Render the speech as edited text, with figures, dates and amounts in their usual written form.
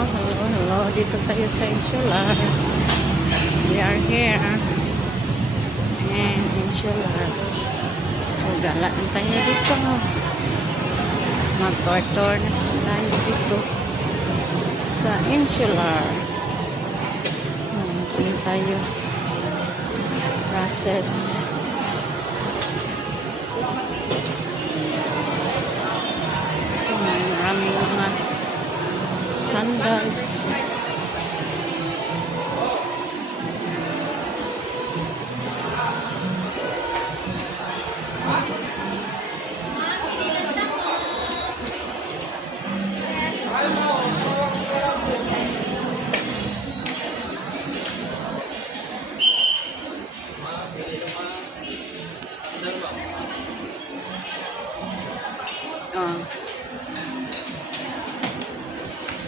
Hello. Dito tayo sa Insular. We are here. And Insular. So, galaan tayo dito. Mag-tour na tayo dito sa Insular. Ano tayo? Process. Ito, maraming mga sandals.